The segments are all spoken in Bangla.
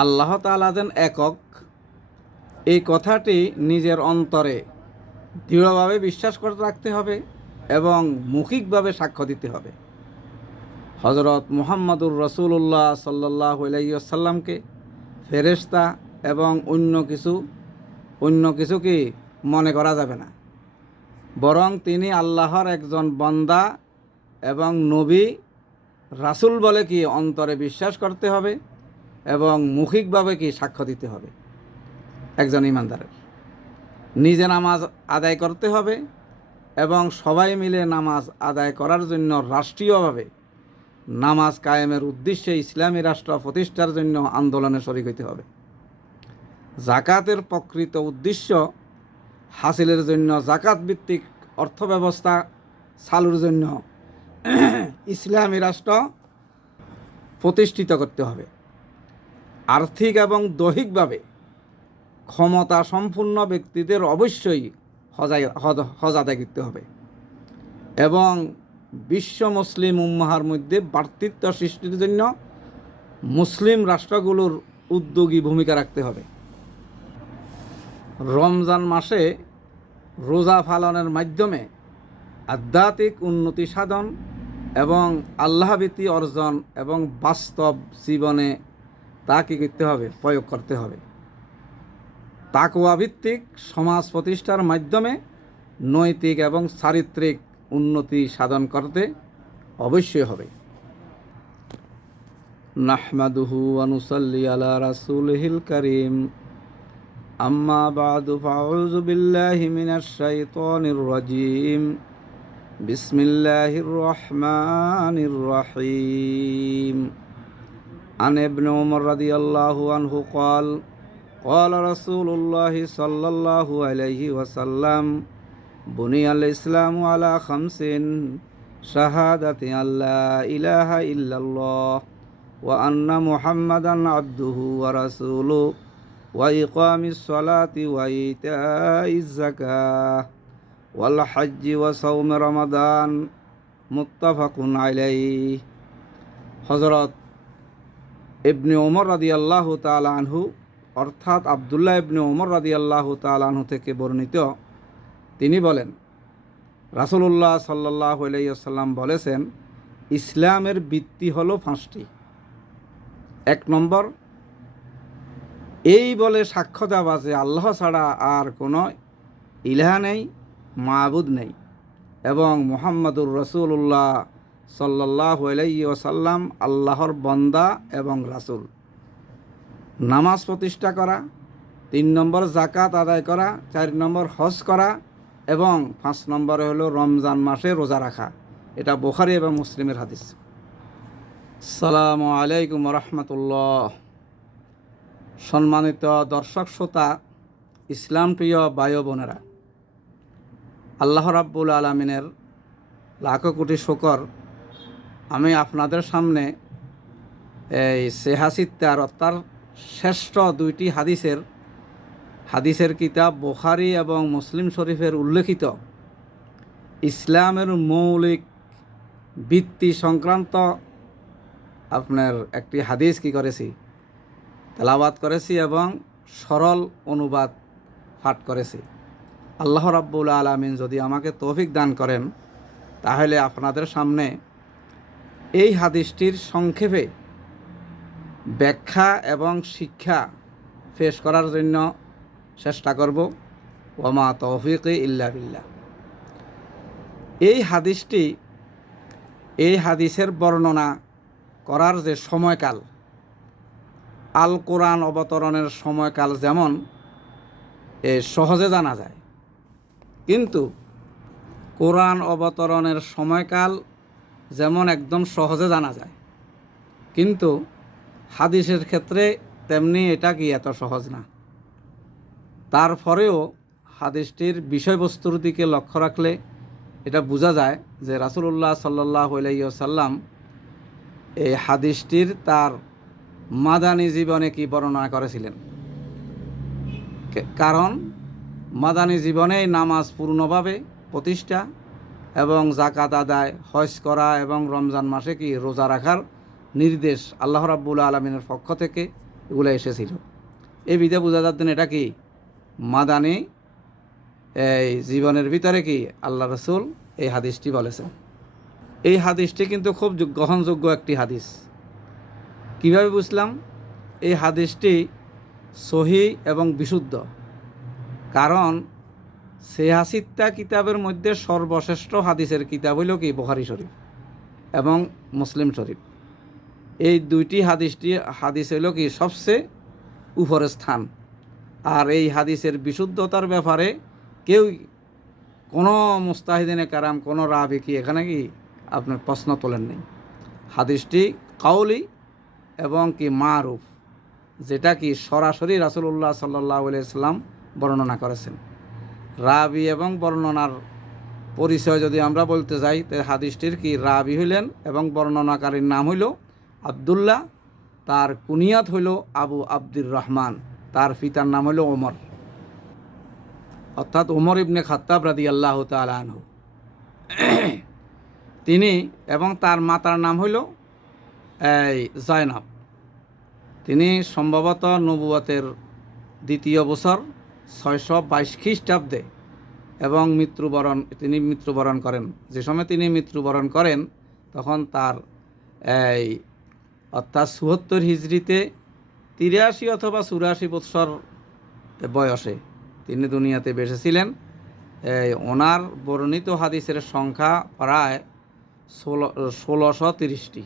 আল্লাহ তাআলা যেন একক, এই কথাটি নিজের অন্তরে দৃঢ়ভাবে বিশ্বাস করে রাখতে হবে এবং মৌখিকভাবে সাক্ষ্য দিতে হবে। হজরত মুহাম্মদুর রসুল্লাহ সাল্লাল্লাহু আলাইহি ওয়াসাল্লামকে ফেরেশতা এবং অন্য কিছু কি মনে করা যাবে না, বরং তিনি আল্লাহর একজন বান্দা এবং নবী রাসূল বলে কি অন্তরে বিশ্বাস করতে হবে এবং মৌখিকভাবে কি সাক্ষ্য দিতে হবে। একজন ইমানদারের নিজে নামাজ আদায় করতে হবে এবং সবাই মিলে নামাজ আদায় করার জন্য রাষ্ট্রীয়ভাবে নামাজ কায়েমের উদ্দেশ্যে ইসলামী রাষ্ট্র প্রতিষ্ঠার জন্য আন্দোলনে শরীক হইতে হবে। জাকাতের প্রকৃত উদ্দেশ্য হাসিলের জন্য জাকাত ভিত্তিক অর্থব্যবস্থা চালুর জন্য ইসলামী রাষ্ট্র প্রতিষ্ঠিত করতে হবে। আর্থিক এবং দৈহিকভাবে ক্ষমতা সম্পূর্ণ ব্যক্তিদের অবশ্যই হজ আদায় করতে হবে এবং বিশ্ব মুসলিম উম্মাহর মধ্যে ভ্রাতৃত্ব সৃষ্টির জন্য মুসলিম রাষ্ট্রগুলোর উদ্যোগী ভূমিকা রাখতে হবে। রমজান মাসে রোজা পালনের মাধ্যমে আধ্যাত্মিক উন্নতি সাধন এবং আল্লাহভীতি অর্জন এবং বাস্তব জীবনে তা কী করতে হবে, প্রয়োগ করতে হবে। তাকওয়া ভিত্তিক সমাজ প্রতিষ্ঠার মাধ্যমে নৈতিক এবং চারিত্রিক উন্নতি সাধন করতে অবশ্যই হবে। নাহমাদুহু ওয়া নুসাল্লি আলা রাসূলিহিল কারীম, আম্মা বা'দু ফাউযু বিল্লাহি মিনাশ শাইতানির রাজীম, বিসমিল্লাহির রহমানির রহিম। আন ইবনে উমর রাদিয়াল্লাহু আনহু ক্বাল قال رسول الله صلى الله عليه وسلم بني الإسلام على 5: شهادة أن لا إله إلا الله وأن محمدا عبده ورسوله وإقام الصلاة وإيتاء الزكاة والحج وصوم رمضان متفق عليه। হযরত ইবনে ওমর রাদিয়াল্লাহু তাআলা আনহু অর্থাৎ আবদুল্লাহ ইবনে ওমর রাদিয়াল্লাহু তাআলা আনহু থেকে বর্ণিত, তিনি বলেন রাসূলুল্লাহ সাল্লাল্লাহু আলাইহি ওয়াসাল্লাম বলেছেন, ইসলামের ভিত্তি হলো 5টি। 1 নম্বর, এই বলে সাক্ষ্য দেওয়া যে আল্লাহ ছাড়া আর কোনো ইলাহ নেই, মাবুদ নেই এবং মুহাম্মাদুর রাসূলুল্লাহ সাল্লাল্লাহু আলাইহি ওয়াসাল্লাম আল্লাহর বান্দা এবং রাসূল। নামাজ প্রতিষ্ঠা করা, 3 নম্বর জাকাত আদায় করা, 4 নম্বর হজ করা এবং 5 নম্বরে হলো রমজান মাসে রোজা রাখা। এটা বুখারী এবং মুসলিমের হাদিস। আসসালামু আলাইকুম রহমতুল্লাহ। সম্মানিত দর্শক শ্রোতা, ইসলাম প্রিয় ভাই বোনেরা, আল্লাহ রাব্বুল আলামিনের লাখো কোটি শুকর, আমি আপনাদের সামনে এই সেহাসিত্তার অর্থাৎ শ্রেষ্ঠ 2টি হাদিসের কিতাব বুখারী এবং মুসলিম শরীফের উল্লেখিত ইসলামের মৌলিক ভিত্তি সংক্রান্ত আপনার একটি হাদিস করেছি, তেলাওয়াত করেছি এবং সরল অনুবাদ পাঠ করেছি। আল্লাহ রাব্বুল আলামিন যদি আমাকে তৌফিক দান করেন, তাহলে আপনাদের সামনে এই হাদিসটির সংক্ষেপে ব্যাখ্যা এবং শিক্ষা পেশ করার জন্য চেষ্টা করব। ওয়ামা তৌফিকি ইল্লা বিল্লাহ। এই হাদিসের বর্ণনা করার যে সময়কাল, আল কোরআন অবতরণের সময়কাল যেমন সহজে জানা যায়, কিন্তু কোরআন অবতরণের সময়কাল যেমন একদম সহজে জানা যায়, কিন্তু হাদিসের ক্ষেত্রে তেমনি এটা কি এত সহজ না। তারপরেও হাদিসটির বিষয়বস্তুর দিকে লক্ষ্য রাখলে এটা বোঝা যায় যে রাসূলুল্লাহ সাল্লাল্লাহু আলাইহি ওয়াসাল্লাম এই হাদিসটির তার মাদানী জীবনে কি বর্ণনা করেছিলেন। কারণ মাদানী জীবনেই নামাজ পূর্ণভাবে প্রতিষ্ঠা এবং জাকাত আদায়, হজ করা এবং রমজান মাসে কি রোজা রাখার নির্দেশ আল্লাহ রাব্বুল আলামিনের পক্ষ থেকে এগুলো এসেছিল। এই বিধে বোঝা যাচ্ছেন এটা কি মাদানী এই জীবনের ভিতরে কি আল্লাহ রসুল এই হাদিসটি বলেছেন। এই হাদিসটি কিন্তু খুব গ্রহণযোগ্য একটি হাদিস। কিভাবে বুঝলাম? এই হাদিসটি সহি এবং বিশুদ্ধ, কারণ সেহাসিত্তা কিতাবের মধ্যে সর্বশ্রেষ্ঠ হাদিসের কিতাব হইল কি বুখারী শরীফ এবং মুসলিম শরীফ। এই দুইটি হাদিস হইল কি সবচেয়ে উপরের স্থান। আর এই হাদিসের বিশুদ্ধতার ব্যাপারে কেউ কোনো মুস্তাহিদিনে কারাম কোনো রাবি কি এখানে কি আপনার প্রশ্ন তোলেন নেই। হাদিসটি কাউলি এবং কি মারুফ, যেটা কি সরাসরি রাসূলুল্লাহ সাল্লাল্লাহু আলাইহি সাল্লাম বর্ণনা করেছেন। রাবি এবং বর্ণনার পরিচয় যদি আমরা বলতে যাই, তো হাদিসটির কি রাবি হইলেন এবং বর্ণনাকারীর নাম হইল আবদুল্লাহ, তার কুনিয়াত হইল আবু আব্দুর রহমান, তার পিতার নাম হইল ওমর, অর্থাৎ ওমর ইবনে খাত্তাব রাদিয়াল্লাহু তাআলা আনহু। তিনি এবং তার মাতার নাম হইল জয়নব। তিনি সম্ভবত নবুয়তের দ্বিতীয় বছর 622 খ্রিস্টাব্দে এবং তিনি মৃত্যুবরণ করেন। যে সময় তিনি মৃত্যুবরণ করেন তখন তার অর্থাৎ ৭৪ হিজরিতে ৮৩ অথবা ৮৪ বৎসর বয়সে তিনি দুনিয়াতে বেঁচেছিলেন। ওনার বর্ণিত হাদিসের সংখ্যা প্রায় ১৬৩০টি।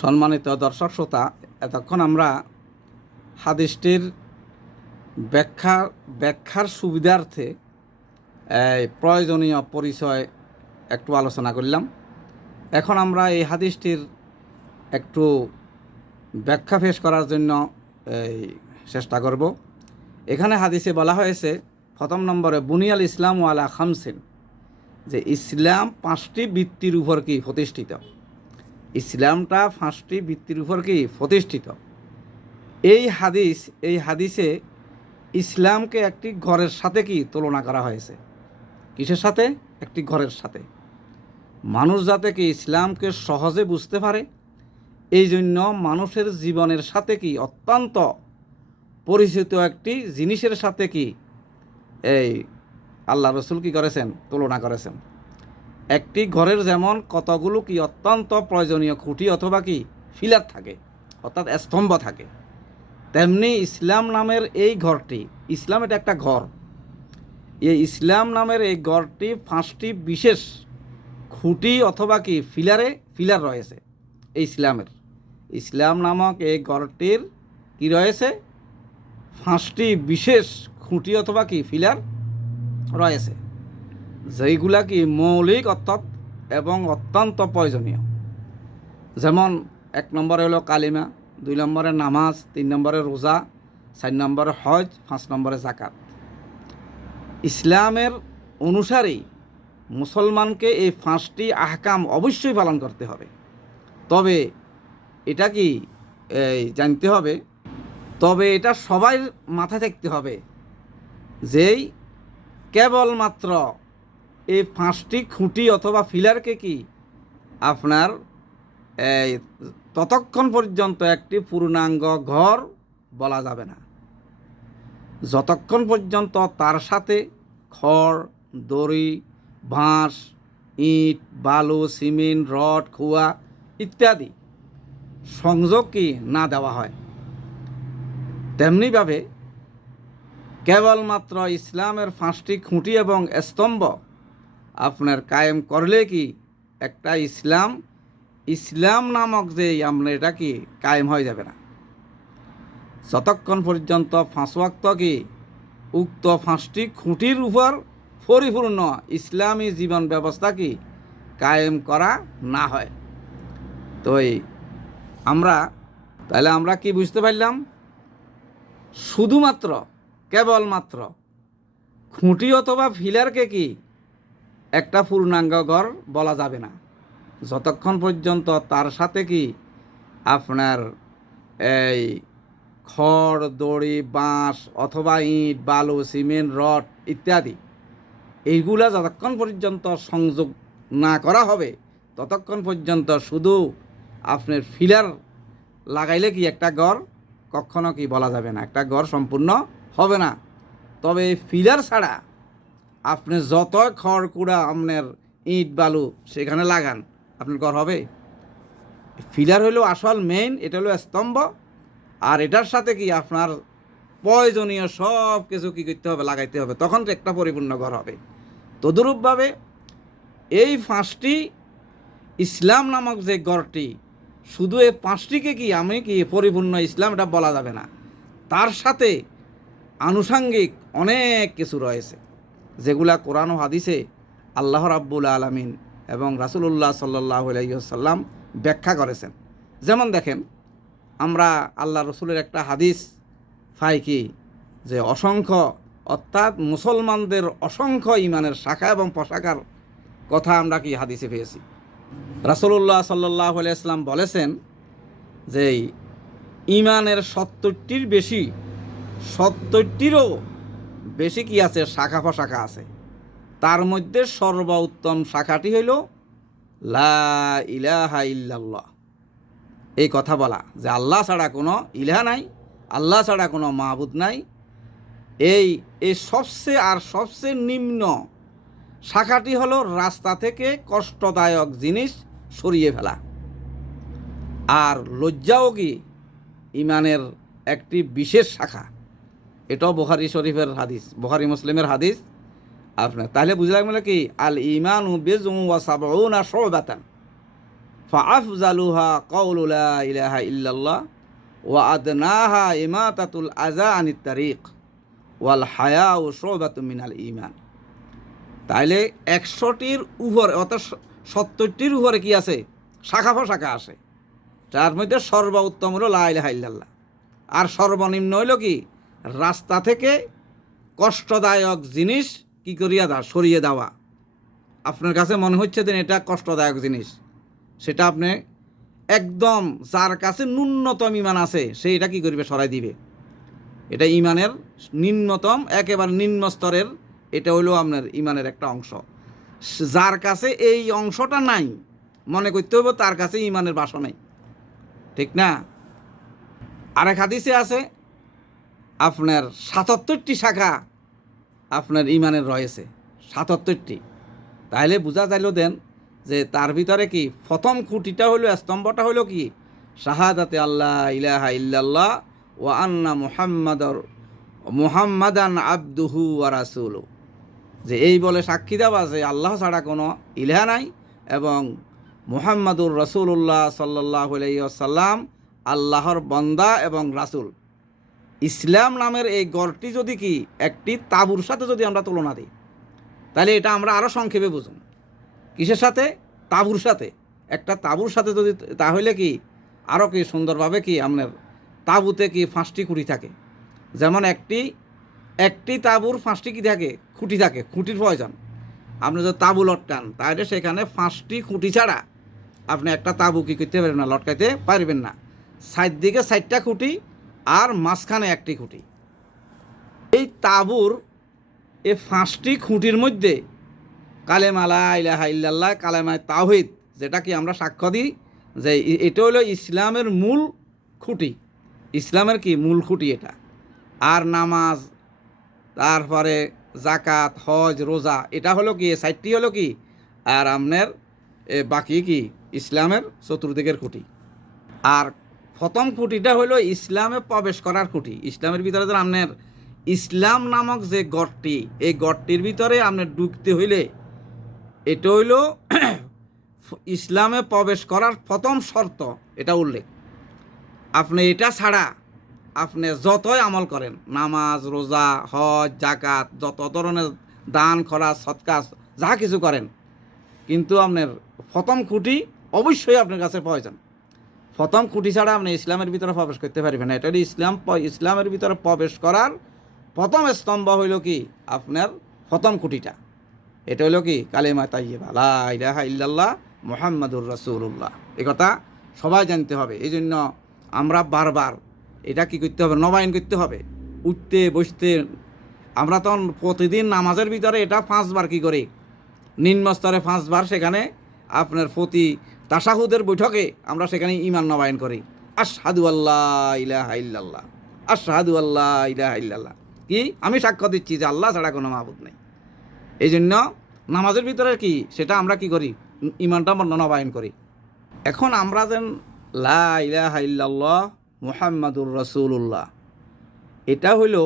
সম্মানিত দর্শক শ্রোতা, এতক্ষণ আমরা হাদিসটির ব্যাখ্যার সুবিধার্থে প্রয়োজনীয় পরিচয় একটু আলোচনা করলাম। এখন আমরা এই হাদিসটির একটু ব্যাখ্যা পেশ করার জন্য চেষ্টা করব। এখানে হাদিসে বলা হয়েছে, প্রথম নম্বরে বুনিয়াল ইসলাম ওয়ালা খামসিন, যে ইসলাম 5টি ভিত্তির উপর কি প্রতিষ্ঠিত। ইসলামটা 5টি ভিত্তির উপর কি প্রতিষ্ঠিত। এই হাদিসে ইসলামকে একটি ঘরের সাথে কি তুলনা করা হয়েছে। কিসের সাথে? একটি ঘরের সাথে। মানুষ যাতে কি ইসলামকে সহজে বুঝতে পারে, এই জন্য মানুষের জীবনের সাথে কি অত্যন্ত পরিচিত একটি জিনিসের সাথে কি এই আল্লাহ রসুল কি করেছেন? তুলনা করেছেন। একটি ঘরের যেমন কতগুলো কি অত্যন্ত প্রয়োজনীয় খুঁটি অথবা কি ফিলার থাকে, অর্থাৎ স্তম্ভ থাকে, তেমনি ইসলাম নামের এই ঘরটি, ইসলাম এটা একটা ঘর, এই ইসলাম নামের এই ঘরটি 5টি বিশেষ খুঁটি অথবা কি ফিলার রয়েছে। এই ইসলাম নামক এই ঘরটির কি রয়েছে? 5টি বিশেষ খুঁটি অথবা কি ফিলার রয়েছে, যেইগুলা কি মৌলিক অর্থাৎ এবং অত্যন্ত প্রয়োজনীয়। যেমন 1 নম্বরে হলো কালিমা, 2 নম্বরে নামাজ, 3 নম্বরে রোজা, 4 নম্বরে হজ, 5 নম্বরে যাকাত। ইসলামের অনুসারেই মুসলমানকে এই 5টি আহকাম অবশ্যই পালন করতে হবে। তবে এটা কি জানতে হবে, তবে এটা সবাই মাথায় থাকতে হবে যেই কেবলমাত্র এই 5টি খুঁটি অথবা ফিলারকে কি আপনার ততক্ষণ পর্যন্ত একটি পূর্ণাঙ্গ ঘর বলা যাবে না, যতক্ষণ পর্যন্ত তার সাথে খড়, দড়ি, বাঁশ, ইট, বালু, সিমেন্ট, রড, খোয়া ইত্যাদি সংযোগ কি না দেওয়া হয়। তেমনিভাবে কেবলমাত্র ইসলামের 5টি খুঁটি এবং স্তম্ভ আপনার কায়েম করলে কি একটা ইসলাম নামক যে আমরা এটা কি কায়েম হয়ে যাবে না, যতক্ষণ পর্যন্ত 5 ওয়াক্ত কি উক্ত 5টি খুঁটির উপর পরিপূর্ণ ইসলামী জীবন ব্যবস্থা কি কায়েম করা না হয়। তো আমরা কি বুঝতে পারলাম? শুধুমাত্র কেবলমাত্র খুঁটি অথবা ফিলারকে কি একটা পূর্ণাঙ্গ ঘর বলা যাবে না, যতক্ষণ পর্যন্ত তার সাথে কি আপনার এই খড়, দড়ি, বাঁশ অথবা ইট, বালু, সিমেন্ট, রড ইত্যাদি এইগুলা যতক্ষণ পর্যন্ত সংযোগ না করা হবে ততক্ষণ পর্যন্ত শুধু আপনার ফিলার লাগাইলে কি একটা ঘর কখনো কি বলা যাবে না, একটা ঘর সম্পূর্ণ হবে না। তবে ফিলার ছাড়া আপনি যত খড়কুড়া আপনার ইট বালু সেখানে লাগান, আপনার ঘর হবে? ফিলার হলো আসল মেইন, এটা হলো স্তম্ভ। আর এটার সাথে কি আপনার প্রয়োজনীয় সব কিছু কী করতে হবে, লাগাইতে হবে, তখন তো একটা পরিপূর্ণ ঘর হবে। তদরূপভাবে এই 5টি ইসলাম নামক যে গড়টি, শুধু এই 5টিকে কি আমি কি পরিপূর্ণ ইসলাম এটা বলা যাবে না, তার সাথে আনুষাঙ্গিক অনেক কিছু রয়েছে যেগুলা কোরআন ও হাদিসে আল্লাহ রাব্বুল আলামিন এবং রাসূলুল্লাহ সাল্লাল্লাহু আলাইহি ওয়াসাল্লাম ব্যাখ্যা করেছেন। যেমন দেখেন, আমরা আল্লাহ রসুলের একটা হাদিস পাই কি, যে অসংখ্য অর্থাৎ মুসলমানদের অসংখ্য ইমানের শাখা এবং পোশাকার কথা আমরা কি হাদিসে পেয়েছি। রাসূলুল্লাহ সাল্লাল্লাহু আলাইহি ওয়াসাল্লাম বলেছেন যে ইমানের 70টির বেশি, 70টিরও বেশি কি আছে, শাখা পোশাকা আছে। তার মধ্যে সর্বোত্তম শাখাটি হইল লা ইলাহা ইল্লাল্লাহ, এই কথা বলা যে আল্লাহ ছাড়া কোনো ইলাহ নাই, আল্লাহ ছাড়া কোনো মাবুদ নাই। এই সবচেয়ে নিম্ন শাখাটি হলো রাস্তা থেকে কষ্টদায়ক জিনিস সরিয়ে ফেলা। আর লজ্জাও কি ইমানের একটি বিশেষ শাখা। এটাও বুখারী শরীফের হাদিস, বুখারী মুসলিমের হাদিস। আপনার তাহলে বুঝে লাগবে কি, আল ইমানু বিজুন ওয়া সাবউনা শুবাতান ফাআফজালুহা কাউলু লা ইলাহা ইল্লাল্লাহ ওয়া আদনাহা ইমাতাতুল আযা আনিত তারিক ওয়াল হায়াউ শুবাতুম মিনাল ঈমান। তাইলে 100টির উপরে অর্থাৎ 70টির উপরে কি আছে, শাখা পোশাকা আসে। তার মধ্যে সর্বোত্তম হলো লা ইলাহা ইল্লাল্লাহ, আর সর্বনিম্ন হইল কি, রাস্তা থেকে কষ্টদায়ক জিনিস কি করিয়া সরিয়ে দেওয়া। আপনার কাছে মনে হচ্ছে যে এটা কষ্টদায়ক জিনিস, সেটা আপনি একদম যার কাছে ন্যূনতম ইমান আছে সে এটা কী করবে, সরাই দিবে। এটা ইমানের নিম্নতম একেবারে নিম্ন স্তরের, এটা হইল আপনার ইমানের একটা অংশ। যার কাছে এই অংশটা নাই, মনে করতে হবে তার কাছে ইমানের বাসা নেই, ঠিক না? আরেক হাদিসে আছে আপনার 77টি শাখা আপনার ইমানের রয়েছে, 77টি। তাহলে বোঝা যাইল দেন যে তার ভিতরে কি প্রথম খুঁটিটা হলো, স্তম্ভটা হলো কি, শাহাদাতে আল্লাহ ইলাহা ইল্লাল্লাহ ওয়া আন্না মুহাম্মাদান আবদুহু ওয়া রাসূলুহু, যে এই বলে সাক্ষী দেওয়া যে আল্লাহ ছাড়া কোনো ইলাহ নাই এবং মুহাম্মাদুর রাসূলুল্লাহ সাল্লাল্লাহু আলাইহি ওয়াসাল্লাম আল্লাহর বান্দা এবং রাসূল। ইসলাম নামের এই গড়টি যদি কি একটি তাঁবুর সাথে যদি আমরা তুলনা দিই, তাহলে এটা আমরা আরও সংক্ষেপে বুঝুন। কিসের সাথে? তাঁবুর সাথে। একটা তাঁবুর সাথে যদি, তাহলে কি আরও কি সুন্দরভাবে কি আপনার তাঁবুতে কি 5টি খুঁটি থাকে। যেমন একটি তাঁবুর 5টি কি থাকে, খুঁটি থাকে, খুঁটির প্রয়োজন। আপনি যদি তাঁবু লটকান তাহলে সেখানে 5টি খুঁটি ছাড়া আপনি একটা তাঁবু কী করতে পারবেন না, লটকাইতে পারবেন না। সাইড দিকে 4টা খুঁটি আর মাঝখানে 1টি খুঁটি। এই তাঁবুর এই 5টি খুঁটির মধ্যে কালেমা লা ইলাহা ইল্লাল্লাহ, কালেমায়ে তাওহীদ, যেটা কি আমরা সাক্ষ্য দিই যে এটা হলো ইসলামের মূল খুঁটি, ইসলামের কি মূল খুঁটি এটা। আর নামাজ, তারপরে জাকাত, হজ, রোজা, এটা হলো কি, 4টি হলো কি, আর আপনার বাকি কি ইসলামের চতুর্দিকের খুঁটি। আর প্রথম খুঁটিটা হলো ইসলামে প্রবেশ করার খুঁটি। ইসলামের ভিতরে যে আপনার ইসলাম নামক যে গড়টি, এই গড়টির ভিতরে আপনার ঢুকতে হইলে এটা হইল ইসলামে প্রবেশ করার প্রথম শর্ত, এটা উল্লেখ। আপনি এটা ছাড়া আপনি যতই আমল করেন, নামাজ, রোজা, হজ, জাকাত, যত ধরনের দান, খরচ, সৎকার যা কিছু করেন, কিন্তু আপনার প্রথম খুঁটি অবশ্যই আপনার কাছে প্রয়োজন। প্রথম খুঁটি ছাড়া আপনি ইসলামের ভিতরে প্রবেশ করতে পারবেন না। এটা হলো ইসলামের ভিতরে প্রবেশ করার প্রথম স্তম্ভ হইল কি আপনার প্রথম খুঁটিটা, এটা হলো কি কালেমা তাইয়্যিবা লা ইলাহা ইল্লাল্লাহ মুহাম্মাদুর রাসূলুল্লাহ। এই কথা সবাই জানতে হবে। এই জন্য আমরা বারবার এটা কি করতে হবে, নবায়ন করতে হবে। উঠতে বসতে আমরা তখন প্রতিদিন নামাজের ভিতরে এটা 5 বার কি করি, নিম্ন স্তরে 5 বার, সেখানে আপনার প্রতি তাশাহুদের বৈঠকে আমরা সেখানে ঈমান নবায়ন করি। আশহাদু আল্লাহ ইলাহা ইল্লাল্লাহ, আশহাদু আল্লাহ ইলাহা ইল্লাল্লাহ, কি আমি সাক্ষ্য দিচ্ছি যে আল্লাহ ছাড়া কোনো মাবুদ নেই। এই জন্য নামাজের ভিতরে কি সেটা আমরা কি করি, ইমানটা নবায়ন করি। এখন আমরা যেন লা ইলাহা ইল্লাল্লাহ মুহাম্মাদুর রাসূলুল্লাহ, এটা হইল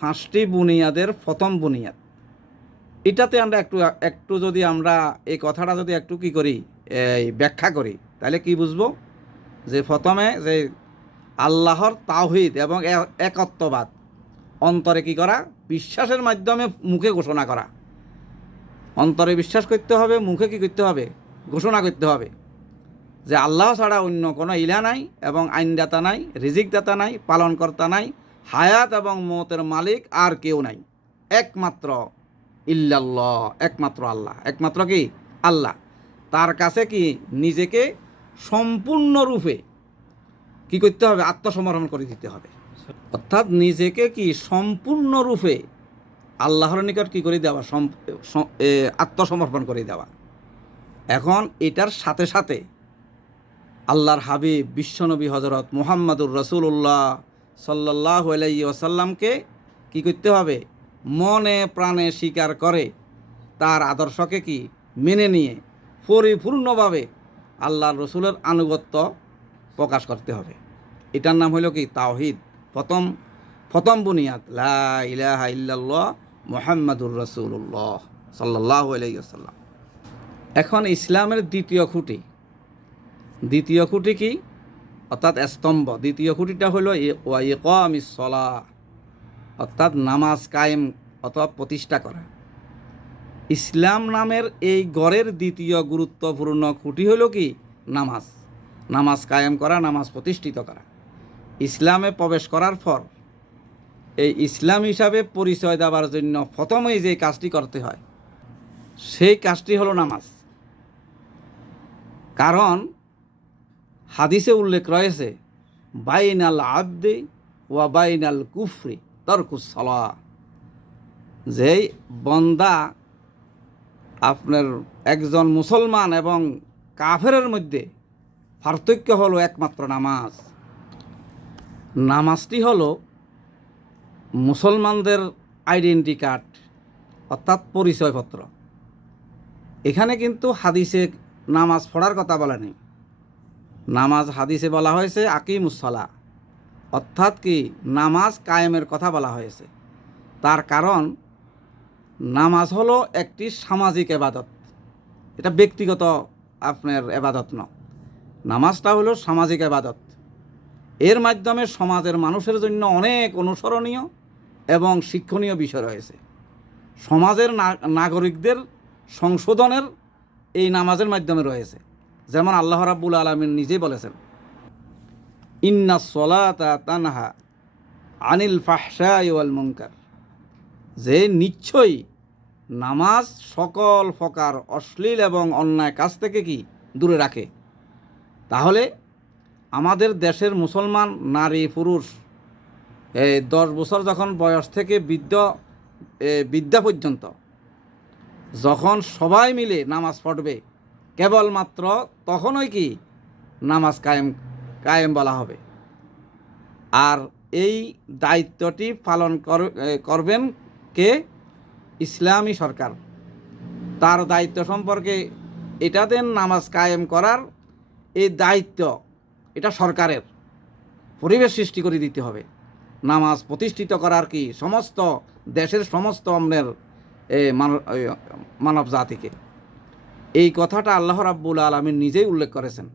5টি বুনিয়াদের প্রথম বুনিয়াদ। এটাতে আমরা একটু যদি আমরা এই কথাটা যদি একটু কি করি, এই ব্যাখ্যা করি, তাহলে কি বুঝবো যে প্রথমে যে আল্লাহর তাওহীদ এবং একত্ববাদ অন্তরে কি করা, বিশ্বাসের মাধ্যমে মুখে ঘোষণা করা। অন্তরে বিশ্বাস করতে হবে, মুখে কি করতে হবে, ঘোষণা করতে হবে যে আল্লাহ ছাড়া অন্য কোনো ইলা নাই এবং আইনদাতা নাই, রিজিকদাতা নাই, পালনকর্তা নাই, হায়াত এবং মৌতের মালিক আর কেউ নাই, একমাত্র ইল্লাল্লাহ, একমাত্র আল্লাহ, একমাত্র কি আল্লাহ। তার কাছে কি নিজেকে সম্পূর্ণরূপে কি করতে হবে, আত্মসমর্পণ করে দিতে হবে। অর্থাৎ নিজেকে কি সম্পূর্ণরূপে আল্লাহর নিকট কি করে দেওয়া, আত্মসমর্পণ করে দেওয়া। এখন এটার সাথে সাথে আল্লাহর হাবিব বিশ্বনবী হজরত মুহাম্মাদুর রাসূলুল্লাহ সাল্লাল্লাহু আলাইহি ওয়াসাল্লামকে কী করতে হবে, মনে প্রাণে স্বীকার করে তার আদর্শকে কি মেনে নিয়ে পরিপূর্ণভাবে আল্লাহর রসুলের আনুগত্য প্রকাশ করতে হবে। এটার নাম হলো কি তাওহীদ, প্রথম বুনিয়াদ লা ইলাহা ইল্লাল্লাহ মুহাম্মাদুর রাসূলুল্লাহ সাল্লাল্লাহু আলাইহি ওয়াসাল্লাম। এখন ইসলামের দ্বিতীয় খুঁটি কি, অর্থাৎ স্তম্ভ, দ্বিতীয় খুঁটিটা হলো ইকামিস সালাহ, অর্থাৎ নামাজ কায়েম অথবা প্রতিষ্ঠা করা। ইসলাম নামের এই গড়ের দ্বিতীয় গুরুত্বপূর্ণ খুঁটি হলো কি নামাজ কায়েম করা, নামাজ প্রতিষ্ঠিত করা। ইসলামে প্রবেশ করার পর এই ইসলাম হিসাবে পরিচয় দেওয়ার জন্য প্রথমেই যে কাজটি করতে হয় সেই কাজটি হলো নামাজ। কারণ হাদিসে উল্লেখ রয়েছে বাইনাল আবদি ওয়া বাইনাল কুফরি তরকুস সালাহ, যেই বন্দা আপনার একজন মুসলমান এবং কাফেরের মধ্যে পার্থক্য হলো একমাত্র নামাজ। নামাজটি হলো মুসলমানদের আইডেন্টি কার্ড, অর্থাৎ পরিচয়পত্র। এখানে কিন্তু হাদিসে নামাজ পড়ার কথা বলা নেই। হাদিসে বলা হয়েছে আকিমুস সালাহ, অর্থাৎ কি নামাজ কায়েমের কথা বলা হয়েছে। তার কারণ নামাজ হলো একটি সামাজিক এবাদত, এটা ব্যক্তিগত আপনার এবাদত নয়। নামাজটা হলো সামাজিক এবাদত। এর মাধ্যমে সমাজের মানুষের জন্য অনেক অনুসরণীয় এবং শিক্ষণীয় বিষয় রয়েছে। সমাজের নাগরিকদের সংশোধনের এই নামাজের মাধ্যমে রয়েছে। যেমন আল্লাহ রাব্বুল আলামিন নিজেই বলেছেন ইন্নাস সালাতা তানহা আনিল ফাহশাই ওয়াল মুনকার, যে নিশ্চয়ই নামাজ সকল প্রকার অশ্লীল এবং অন্যায় কাজ থেকে কি দূরে রাখে। তাহলে আমাদের দেশের মুসলমান নারী পুরুষ 10 বছর যখন বয়স থেকে বিদ্যা পর্যন্ত যখন সবাই মিলে নামাজ পড়বে, কেবলমাত্র তখনই কি নামাজ কায়েম বলা হবে। আর এই দায়িত্বটি পালন করবেন কে? ইসলামী সরকার। তার দায়িত্ব সম্পর্কে এটা দেন, নামাজ কায়েম করার এই দায়িত্ব এটা সরকারের, পরিবেশ সৃষ্টি করে দিতে হবে। নামাজ প্রতিষ্ঠিত করার কি সমস্ত দেশের সমস্ত আমাদের মানব জাতিকে। এই কথাটা আল্লাহ রাব্বুল আলামিন নিজেই উল্লেখ করেছেন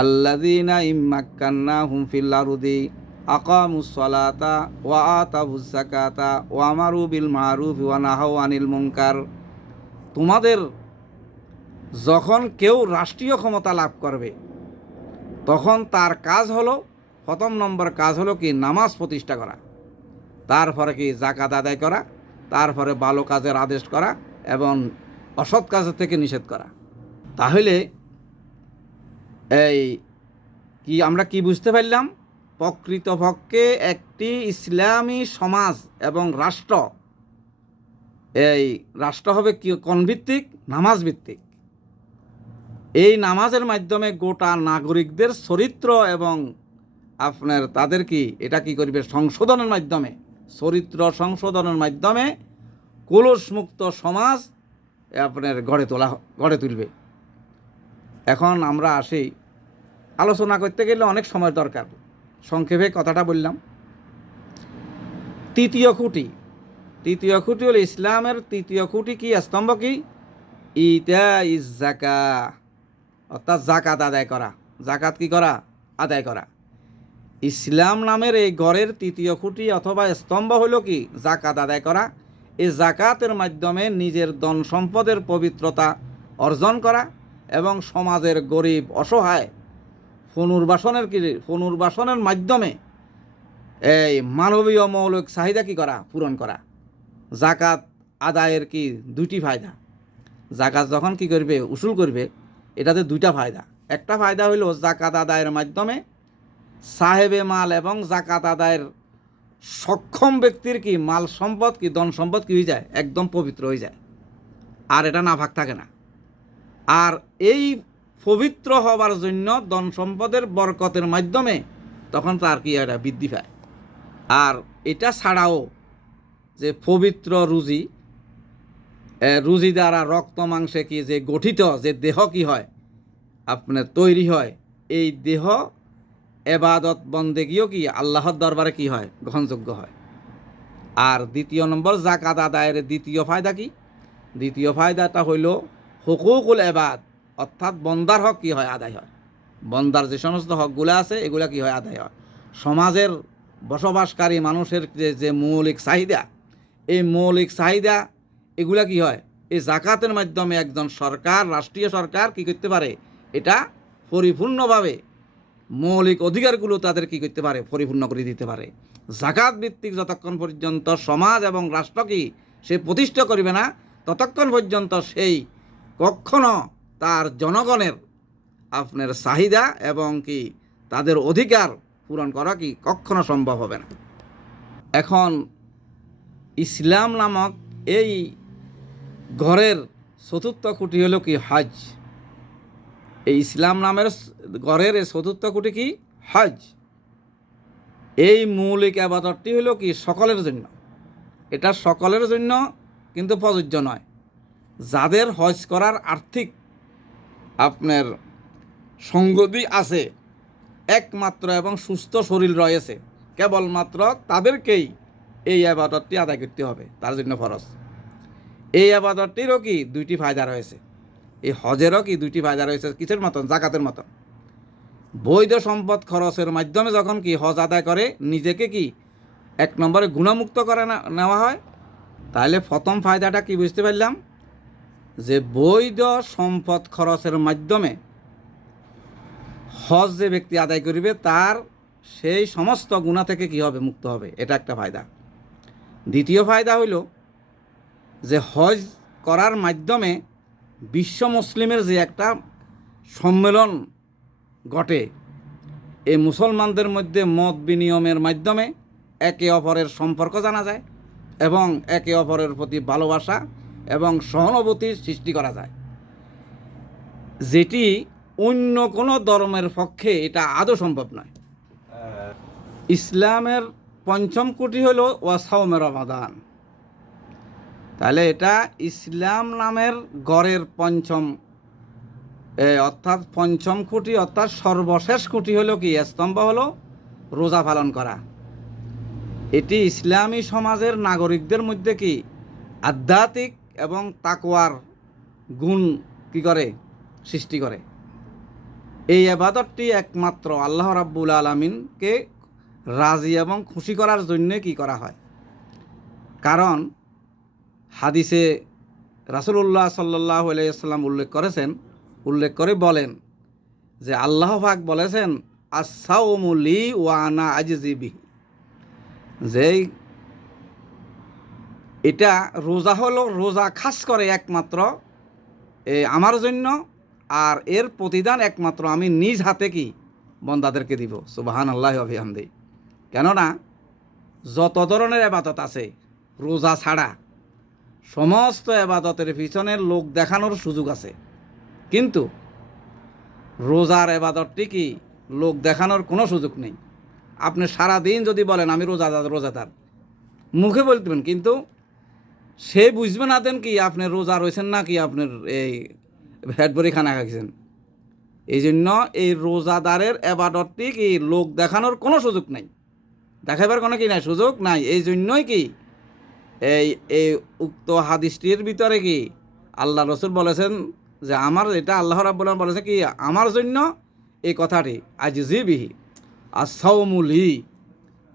আল্লাযীনা ইম্মাক্কান্নাহুম ফিল আরদি আকামুস সালাতা ওয়া আতাউজ যাকাতা ওয়া আমারু বিল মারুফ ওয়া নাহাউ আনিল মুনকার। তোমাদের যখন কেউ রাষ্ট্রীয় ক্ষমতা লাভ করবে তখন তার কাজ হলো, প্রথম নম্বর কাজ হলো কি নামাজ প্রতিষ্ঠা করা, তারপরে কি যাকাত আদায় করা, তারপরে ভালো কাজের আদেশ করা এবং অসৎ কাজের থেকে নিষেধ করা। তাহলে এই কি আমরা কি বুঝতে পারলাম? প্রকৃতপক্ষে একটি ইসলামী সমাজ এবং রাষ্ট্র, এই রাষ্ট্র হবে কি কোন ভিত্তিক? নামাজ ভিত্তিক। এই নামাজের মাধ্যমে গোটা নাগরিকদের চরিত্র এবং আপনার তাদের কি এটা কি করবে সংশোধনের মাধ্যমে, চরিত্র সংশোধনের মাধ্যমে কলুষমুক্ত সমাজ আপনার গড়ে তুলবে। এখন আমরা আসি, আলোচনা করতে গেলে অনেক সময় দরকার, সংক্ষেপে কথাটা বললাম। তৃতীয় খুঁটি হলো ইসলামের তৃতীয় খুঁটি কি, স্তম্ভ কি, ইতা ইজ জাকা, অর্থাৎ জাকাত আদায় করা। জাকাত কি করা? আদায় করা। ইসলাম নামের এই ঘরের তৃতীয় খুঁটি অথবা স্তম্ভ হলো কি, জাকাত আদায় করা। এই জাকাতের মাধ্যমে নিজের ধন সম্পদের পবিত্রতা অর্জন করা এবং সমাজের গরিব অসহায় পুনর্বাসনের মাধ্যমে এই মানবীয় মৌলিক চাহিদা কি করা, পূরণ করা। জাকাত আদায়ের কি দুইটি ফায়দা। জাকাত যখন কি করবে, উসুল করবে, এটাতে দুইটা ফায়দা। একটা ফায়দা হইল জাকাত আদায়ের মাধ্যমে সাহেবে মাল এবং জাকাত আদায়ের সক্ষম ব্যক্তির কি মাল সম্পদ কি ধন সম্পদ কি হয়ে যায়, একদম পবিত্র হয়ে যায়, আর এটা নাফাক থাকে না। আর এই পবিত্র হবার জন্য ধন সম্পদের বরকতের মাধ্যমে তখন তার কি এটা বৃদ্ধি পায়। আর এটা ছাড়াও যে পবিত্র রুজি দ্বারা রক্ত মাংসে কি যে গঠিত যে দেহ কি হয় আপনার তৈরি হয়, এই দেহ এবাদত বন্দেগীও কি আল্লাহর দরবারে কি হয়, গ্রহণযোগ্য হয়। আর দ্বিতীয় নম্বর জাকাত আদায়ের দ্বিতীয় ফায়দা কি, দ্বিতীয় ফায়দাটা হইল হুকুকুল এবাদ, অর্থাৎ বন্দার হক কি হয়, আদায় হয়। বন্দার যে সমস্ত হকগুলো আছে এগুলা কি হয়, আদায় হয়। সমাজের বসবাসকারী মানুষের যে মৌলিক চাহিদা, এই মৌলিক চাহিদা এগুলা কি হয়, এই জাকাতের মাধ্যমে একজন সরকার, রাষ্ট্রীয় সরকার কি করতে পারে, এটা পরিপূর্ণভাবে মৌলিক অধিকারগুলো তাদের কি করতে পারে, পরিপূর্ণ করে দিতে পারে। জাকাত ভিত্তিক যতক্ষণ পর্যন্ত সমাজ এবং রাষ্ট্র কি সে প্রতিষ্ঠা করবে না, ততক্ষণ পর্যন্ত সেই কখনো তার জনগণের আপনার চাহিদা এবং কি তাদের অধিকার পূরণ করা কি কখনো সম্ভব হবে না। এখন ইসলাম নামক এই ঘরের চতুর্থ খুঁটি হলো কি, হজ। এই ইসলাম নামের ঘরের এই চতুর্থ খুঁটি কি, হজ। এই মৌলিক ইবাদতটি হলো কি সকলের জন্য, এটা সকলের জন্য কিন্তু প্রযোজ্য নয়। যাদের হজ করার আর্থিক আপনার সঙ্গতি আছে, একমাত্র এবং সুস্থ শরীর রয়েছে, কেবলমাত্র তাদেরকেই এই ইবাদতটি আদায় করতে হবে, তার জন্য ফরজ। এই ইবাদতটিরও কি দুইটি ফায়দা রয়েছে, এই হজেরও কি দুইটি ফায়দা রয়েছে, কিসের মতন, জাকাতের মতন। বৈধ সম্পদ খরচের মাধ্যমে যখন কি হজ আদায় করে, নিজেকে কি এক নম্বরে গুণামুক্ত করে নেওয়া হয়। তাহলে প্রথম ফায়দাটা কি বুঝতে পারলাম, যে বৈধ সম্পদ খরচের মাধ্যমে হজ যে ব্যক্তি আদায় করিবে তার সেই সমস্ত গুনাহ থেকে কি হবে, মুক্ত হবে, এটা একটা ফায়দা। দ্বিতীয় ফায়দা হইল যে হজ করার মাধ্যমে বিশ্ব মুসলিমের যে একটা সম্মেলন ঘটে, এই মুসলমানদের মধ্যে মত বিনিময়ের মাধ্যমে একে অপরের সম্পর্ক জানা যায় এবং একে অপরের প্রতি ভালোবাসা এবং সহানুভূতির সৃষ্টি করা যায়, যেটি অন্য কোনো ধর্মের পক্ষে এটা আদৌ সম্ভব নয়। ইসলামের পঞ্চম খুঁটি হলো ওয়াসাউমে রমাদান। তাহলে এটা ইসলাম নামের ঘরের পঞ্চম অর্থাৎ পঞ্চম খুঁটি, অর্থাৎ সর্বশেষ খুঁটি হলো কি, স্তম্ভ হলো রোজা পালন করা। এটি ইসলামী সমাজের নাগরিকদের মধ্যে কি আধ্যাত্মিক এবং তাকওয়ার গুণ কি করে, সৃষ্টি করে। এই ইবাদতটি একমাত্র আল্লাহ রাব্বুল আলামিনকে রাজি এবং খুশি করার জন্য কি করা হয়। কারণ হাদিসে রাসূলুল্লাহ সাল্লাল্লাহু আলাইহি ওয়াসাল্লাম উল্লেখ করে বলেন যে আল্লাহ পাক বলেছেন, আস-সাওমু লি ওয়া আনা আজজি বিহি, যে এটা রোজা হলো, রোজা খাস করে একমাত্র আমার জন্য, আর এর প্রতিদান একমাত্র আমি নিজ হাতে কি বন্দাদেরকে দিব। সুবহানাল্লাহি ওয়া বিহামদিহি। কেননা যত ধরনের ইবাদত আছে, রোজা ছাড়া সমস্ত ইবাদতের পিছনে লোক দেখানোর সুযোগ আছে, কিন্তু রোজার এবাদতটি কি লোক দেখানোর কোনো সুযোগ নেই। আপনি সারাদিন যদি বলেন আমি রোজাদার মুখে বলতেন, কিন্তু সে বুঝবে না দেন কি আপনি রোজা রয়েছেন না কি আপনার এই ভ্যাট ভরি খানা খাইছেন। এই জন্য এই রোজাদারের এবাদতটি কি লোক দেখানোর কোনো সুযোগ নাই, দেখাবার কোনো কি নাই, সুযোগ নাই। এই জন্যই কি এই এই উক্ত হাদিসটির ভিতরে কি আল্লাহ রসুল বলেছেন যে আমার এটা আল্লাহ রাব্বুল আলামিন বলেছে কি আমার জন্য এই কথাটি আজিজি বিহি আসাউমুলি,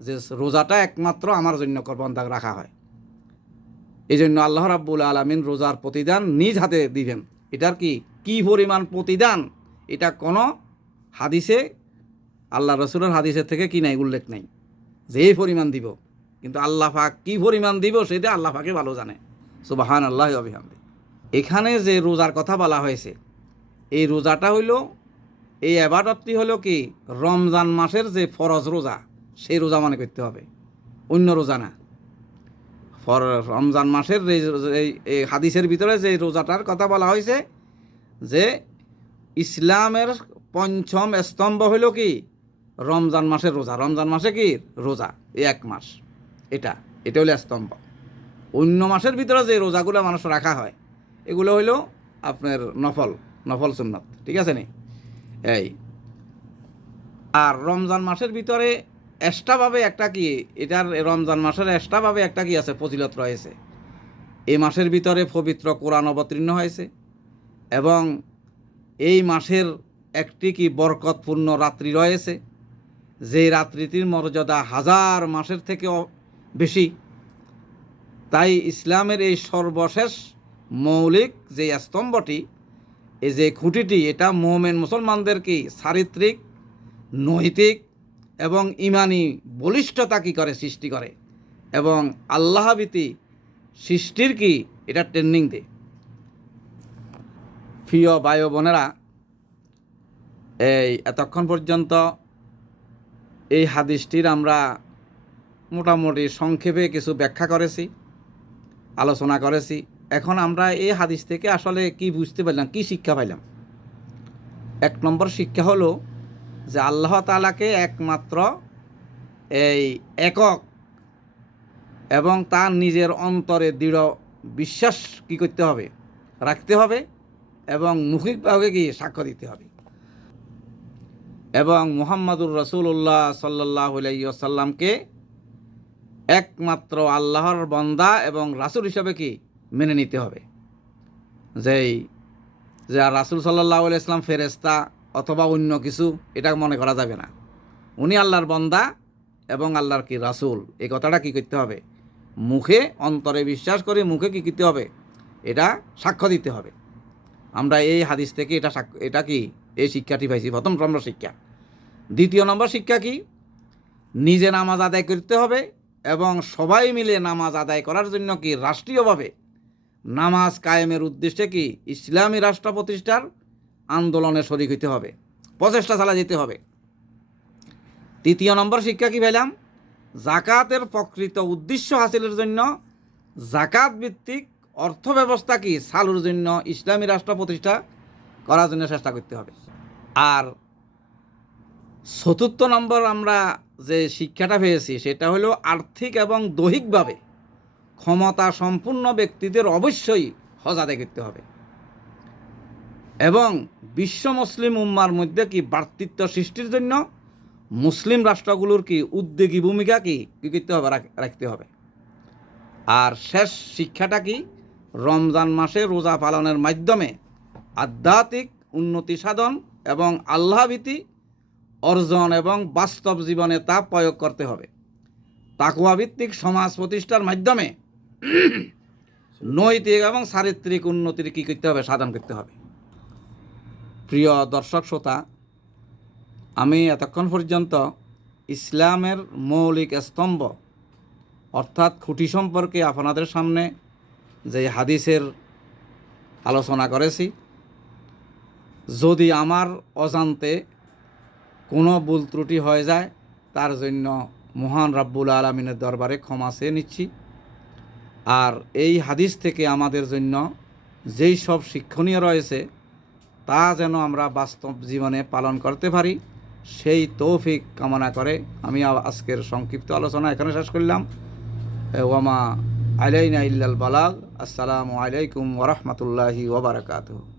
যে রোজাটা একমাত্র আমার জন্য বন্ধা রাখা হয়। এই জন্য আল্লাহ রাব্বুল আলামিন রোজার প্রতিদান নিজ হাতে দিবেন। এটার কি পরিমাণ প্রতিদান এটা কোনো হাদিসে আল্লাহ রসুলের হাদিসের থেকে কি নাই, উল্লেখ নাই যে এই পরিমাণ দিব। কিন্তু আল্লাহ পাক কী পরিমাণ দিব সেটা আল্লাহ পাকে ভালো জানে। সুবহান আল্লাহি ওয়া বিহামদিহি। এখানে যে রোজার কথা বলা হয়েছে, এই রোজাটা হইল, এই ইবাদতটি হলো কি রমজান মাসের যে ফরজ রোজা, সেই রোজা মনে করতে হবে, অন্য রোজা না। রমজান মাসের এই হাদিসের ভিতরে যে রোজাটার কথা বলা হয়েছে, যে ইসলামের পঞ্চম স্তম্ভ হইল কি রমজান মাসের রোজা। রমজান মাসে কি রোজা এই এক মাস, এটা হলো স্তম্ভ। অন্য মাসের ভিতরে যে রোজাগুলো মানুষ রাখা হয় এগুলো হইল আপনার নফল সুন্নত, ঠিক আছে নি এই। আর রমজান মাসের ভিতরে এক্সট্রাভাবে একটা কি, এটার রমজান মাসের এক্সট্রাভাবে একটা কি আছে, ফজিলত রয়েছে। এই মাসের ভিতরে পবিত্র কোরআন অবতীর্ণ হয়েছে এবং এই মাসের একটি কি বরকতপূর্ণ রাত্রি রয়েছে, যে রাত্রিটির মর্যাদা হাজার মাসের থেকেও বেশি। তাই ইসলামের এই সর্বশেষ মৌলিক যে স্তম্ভটি, এই যে খুঁটিটি, এটা মুমিন মুসলমানদের কি চারিত্রিক, নৈতিক এবং ইমানি বলিষ্ঠতা কি করে, সৃষ্টি করে এবং আল্লাহভীতি সৃষ্টির কি এটা ট্রেনিং দেয়। প্রিয় ভাই বোনেরা, এই এতক্ষণ পর্যন্ত এই হাদিসটির আমরা মোটামুটি সংক্ষেপে কিছু ব্যাখ্যা করেছি, আলোচনা করেছি। এখন আমরা এই হাদিস থেকে আসলে কি বুঝতে পারলাম, কি শিক্ষা পাইলাম? এক নম্বর শিক্ষা হলো যে আল্লাহ তাআলাকে একমাত্র এই একক এবং তার নিজের অন্তরে দৃঢ় বিশ্বাস কি করতে হবে, রাখতে হবে এবং মৌখিকভাবে কি সাক্ষ্য দিতে হবে। এবং মুহাম্মাদুর রাসূলুল্লাহ সাল্লাল্লাহু আলাইহি ওয়াসাল্লামকে একমাত্র আল্লাহর বান্দা এবং রাসূল হিসাবে কি মেনে নিতে হবে। যে রাসূল সাল্লাল্লাহু আলাইহি ওয়াসাল্লাম ফেরেশতা অথবা অন্য কিছু, এটা মনে করা যাবে না। উনি আল্লাহর বান্দা এবং আল্লাহর কি রাসূল, এই কথাটা কি করতে হবে, মুখে অন্তরে বিশ্বাস করে মুখে কি করতে হবে, এটা সাক্ষ্য দিতে হবে। আমরা এই হাদিস থেকে এটা কি এই শিক্ষাটি পাইছি, প্রথম নম্বর শিক্ষা। দ্বিতীয় নম্বর শিক্ষা কি, নিজে নামাজ আদায় করতে হবে এবং সবাই মিলে নামাজ আদায় করার জন্য কি রাষ্ট্রীয়ভাবে নামাজ কায়েমের উদ্দেশ্যে কি ইসলামী রাষ্ট্র প্রতিষ্ঠার আন্দোলনে শরীক হইতে হবে, প্রচেষ্টা চালা যেতে হবে। তৃতীয় নম্বর শিক্ষা কি পেলাম, জাকাতের প্রকৃত উদ্দেশ্য হাসিলের জন্য জাকাত ভিত্তিক অর্থ ব্যবস্থা কি চালুর জন্য ইসলামী রাষ্ট্র প্রতিষ্ঠা করার জন্য চেষ্টা করতে হবে। আর চতুর্থ নম্বর আমরা যে শিক্ষাটা পেয়েছি সেটা হলো আর্থিক এবং দৈহিকভাবে ক্ষমতা সম্পূর্ণ ব্যক্তিদের অবশ্যই হজ আদায় করতে হবে এবং বিশ্ব মুসলিম উম্মার মধ্যে কি ভ্রাতৃত্ব সৃষ্টির জন্য মুসলিম রাষ্ট্রগুলোর কি উদ্যোগী ভূমিকা কি করতে হবে, রাখতে হবে। আর শেষ শিক্ষাটা কি, রমজান মাসে রোজা পালনের মাধ্যমে আধ্যাত্মিক উন্নতি সাধন এবং আল্লাহভীতি অর্জন এবং বাস্তব জীবনে তা প্রয়োগ করতে হবে। তাকওয়া ভিত্তিক সমাজ প্রতিষ্ঠার মাধ্যমে নৈতিক এবং চারিত্রিক উন্নতির কী করতে হবে, সাধন করতে হবে। প্রিয় দর্শক শ্রোতা, আমি এতক্ষণ পর্যন্ত ইসলামের মৌলিক স্তম্ভ অর্থাৎ খুঁটি সম্পর্কে আপনাদের সামনে যে হাদিসের আলোচনা করেছি। যদি আমার অজান্তে কোনো ভুল ত্রুটি হয়ে যায় তার জন্য মহান রাব্বুল আলামিনের দরবারে ক্ষমা চেয়ে নিচ্ছি। আর এই হাদিস থেকে আমাদের জন্য যেই সব শিক্ষণীয় রয়েছে তা যেন আমরা বাস্তব জীবনে পালন করতে পারি, সেই তৌফিক কামনা করে আমি আজকের সংক্ষিপ্ত আলোচনা এখানে শেষ করলাম। ওয়ামা আলাইনা ইল্লাল বালাগ। আসসালামু আলাইকুম ওয়া রাহমাতুল্লাহি ওয়া বারাকাতুহু।